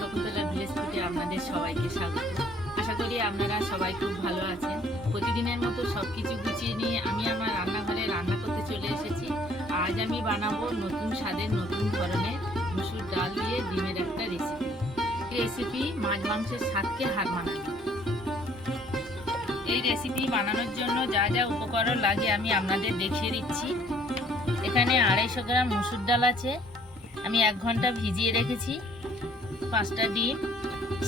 Shakuntala village থেকে আপনাদের সবাইকে স্বাগত। আশা করি আপনারা সবাই খুব ভালো আছেন। প্রতিদিনের মতো সব কিছু গুছিয়ে নিয়ে আমি আমার রান্নাঘরে রান্না করতে চলে এসেছি। আজ আমি বানাবো নতুন স্বাদের নতুন ধরনের মুসুর ডাল দিয়ে ডিমের একটা রেসিপি রেসিপি মাছ মাংসের স্বাদকে হার মানানো এই রেসিপি বানানোর জন্য যা যা উপকরণ লাগে আমি আপনাদের দেখিয়ে দিচ্ছি। এখানে আড়াইশো গ্রাম মুসুর ডাল আছে। আমি এক ঘণ্টা ভিজিয়ে রেখেছি। পাঁচটা ডিম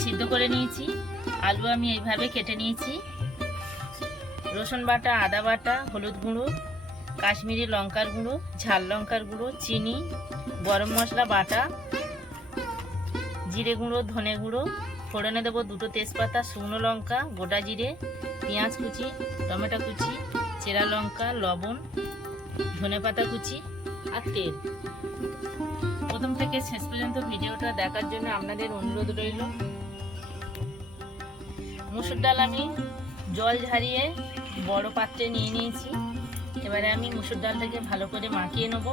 সিদ্ধ করে নিয়েছি। আলু আমি এইভাবে কেটে নিয়েছি। রসুন বাটা, আদা বাটা, হলুদ গুঁড়ো, কাশ্মীরি লঙ্কার গুঁড়ো, ঝাল লঙ্কার গুঁড়ো, চিনি, গরম মশলা, বাটা, জিরে গুঁড়ো, ধনে গুঁড়ো, ফোড়নে দেবো দুটো তেজপাতা, শুকনো লঙ্কা, গোটা জিরে, পেঁয়াজ কুচি, টমেটো কুচি, চেরা লঙ্কা, লবণ ধনে পাতা কুচি আর তেল প্রথম থেকে শেষ পর্যন্ত ভিডিওটা দেখার জন্য আপনাদের অনুরোধ রইল। মুসুর ডাল আমি জল ঝারিয়ে বড় পাত্রে নিয়ে নিয়েছি। এবারে আমি মুসুর ডালটাকে ভালো করে মাখিয়ে নেব।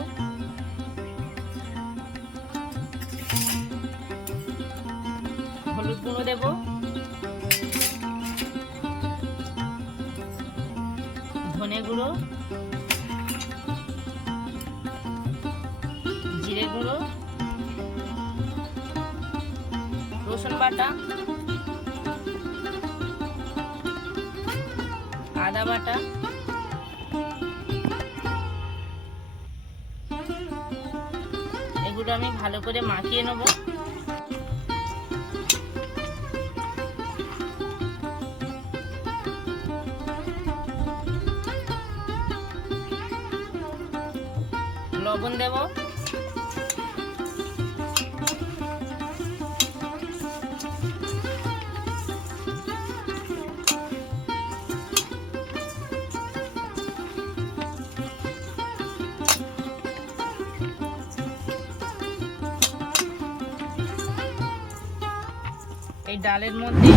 হলুদ গুঁড়ো দেব। ধনে গুঁড়ো। জিরে গুঁড়ো রসুন বাটা। আদা বাটা। এগুলো আমি ভালো করে মাখিয়ে নেব। লবণ দেব। এই ডালের মধ্যে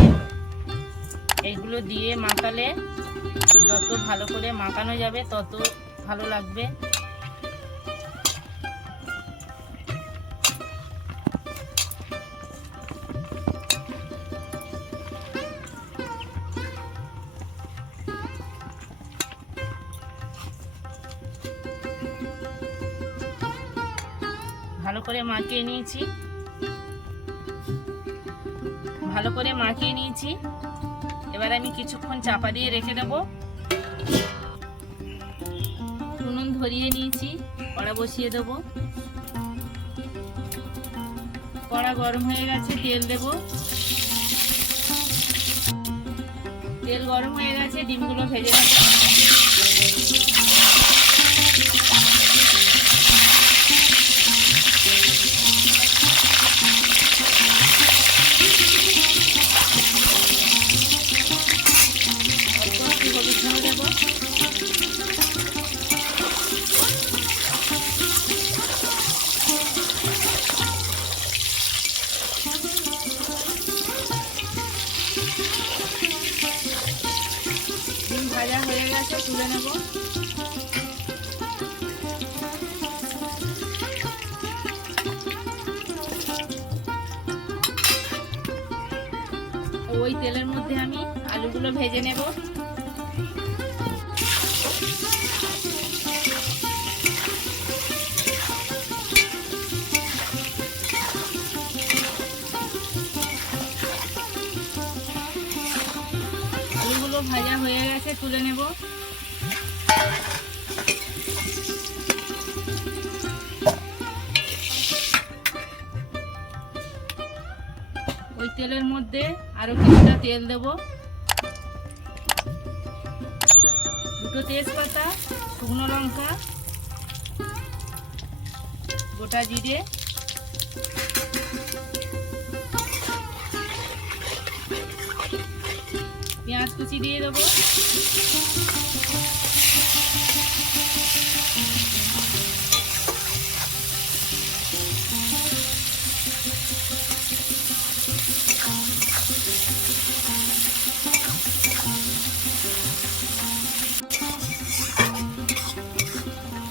এইগুলো দিয়ে মাখালে যত ভালো করে মাখানো যাবে তত ভালো লাগবে। ভালো করে মাখিয়ে নিয়েছি। ভালো করে মাখিয়ে নিয়েছি। এবার আমি কিছুক্ষণ চাপা দিয়ে রেখে দেব। উনুন ধরিয়ে নিয়েছি, কড়া বসিয়ে দেব। কড়া গরম হয়ে গেছে, তেল দেব। তেল গরম হয়ে গেছে, ডিমগুলো ভেজে নেব। ডিম ভাজা হয়ে গেছে তুলে নেব। ওই তেলের মধ্যে আমি আলুগুলো ভেজে নেব। ভাজা হয়ে গেছে, তুলে নেব। ওই তেলের মধ্যে আরও কিছুটা তেল দেব। দুটো তেজপাতা, শুকনো লঙ্কা, গোটা জিরে পেঁয়াজ কুচি দিয়ে দেবো।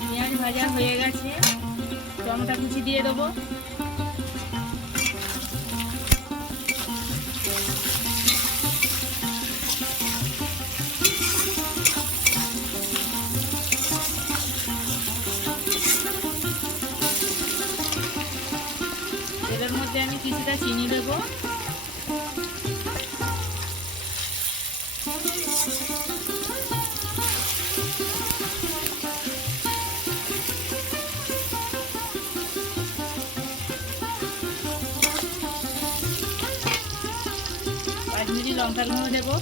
পেঁয়াজ ভাজা হয়ে গেছে। টমেটো কুচি দিয়ে দেবো। কিছুটা চিনি দেবো। কাশ্মীরি লঙ্কার গুঁড়ো দেবো।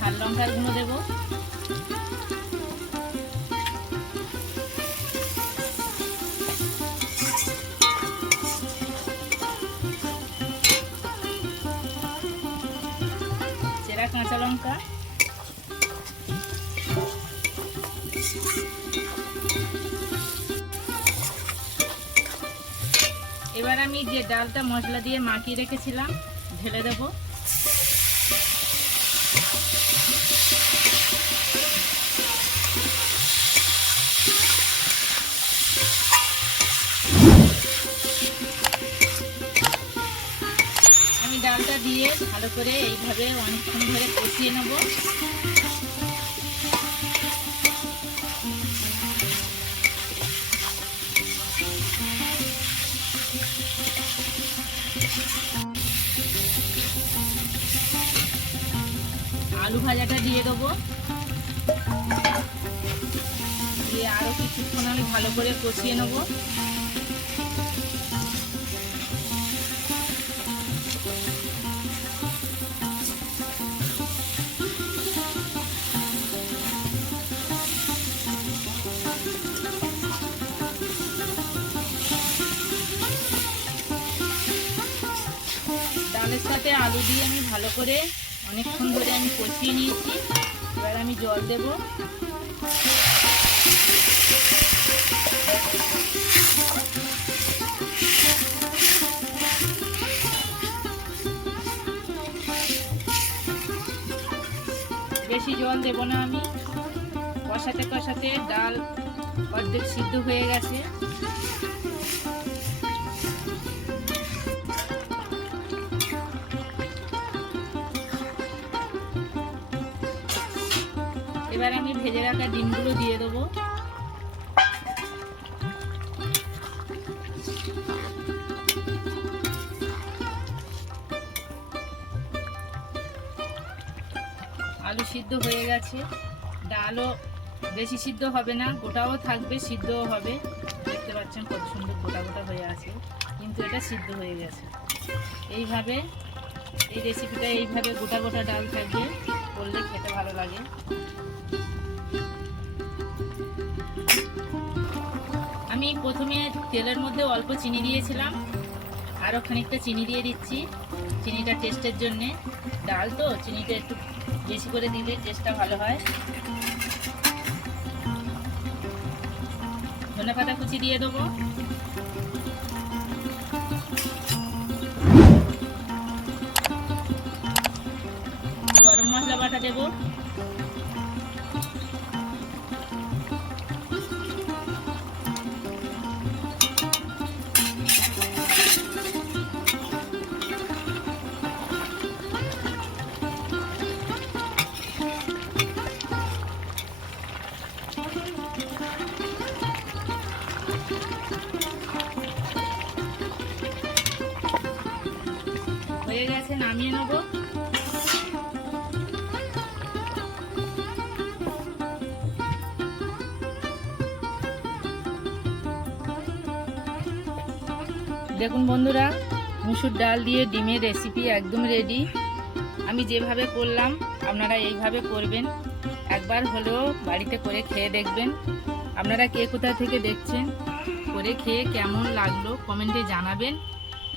ঝাল লঙ্কার গুঁড়ো দেবো। কাঁচা লঙ্কা। এবার আমি যে ডালটা মশলা দিয়ে মাখিয়ে রেখেছিলাম ঢেলে দেবো। ভালো করে এইভাবে অনেকক্ষণ ধরে কষিয়ে নেব। আলু ভাজাটা দিয়ে দেবো। দিয়ে আরও কিছুক্ষণ আমি ভালো করে কষিয়ে নেব। ডালের সাথে আলু দিয়ে আমি ভালো করে অনেকক্ষণ ধরে আমি কষিয়ে নিয়েছি। এবার আমি জল দেব। বেশি জল দেব না আমি। কষাতে কষাতে ডাল অর্ধেক সিদ্ধ হয়ে গেছে। ভেজে রাখা ডিমগুলো দিয়ে দেবো। আলু সিদ্ধ হয়ে গেছে। ডালও বেশি সিদ্ধ হবে না, গোটাও থাকবে, সিদ্ধও হবে। দেখতে পাচ্ছেন কত সুন্দর গোটা গোটা হয়ে আছে, কিন্তু এটা সিদ্ধ হয়ে গেছে। এইভাবে, এই রেসিপিটা এইভাবে গোটা গোটা ডাল থাকবে, করলে খেতে ভালো লাগে। প্রথমে তেলের মধ্যে অল্প চিনি দিয়েছিলাম। আরও খানিকটা চিনি দিয়ে দিচ্ছি। চিনিটা টেস্টের জন্যে। ডাল তো, চিনিটা একটু বেশি করে দিলে টেস্টটা ভালো হয়। ধনে পাতা কুচি দিয়ে দেবো। গরম মশলা বাটা দেবো। হয়ে গেছে, নামিয়ে নেব। দেখুন বন্ধুরা, মুসুর ডাল দিয়ে ডিমের রেসিপি একদম রেডি আমি যেভাবে করলাম, আপনারা এইভাবে করবেন। একবার হলেও বাড়িতে করে খেয়ে দেখবেন। আপনারা কে কোথা থেকে দেখছেন, করে খেয়ে কেমন লাগল কমেন্টে জানাবেন।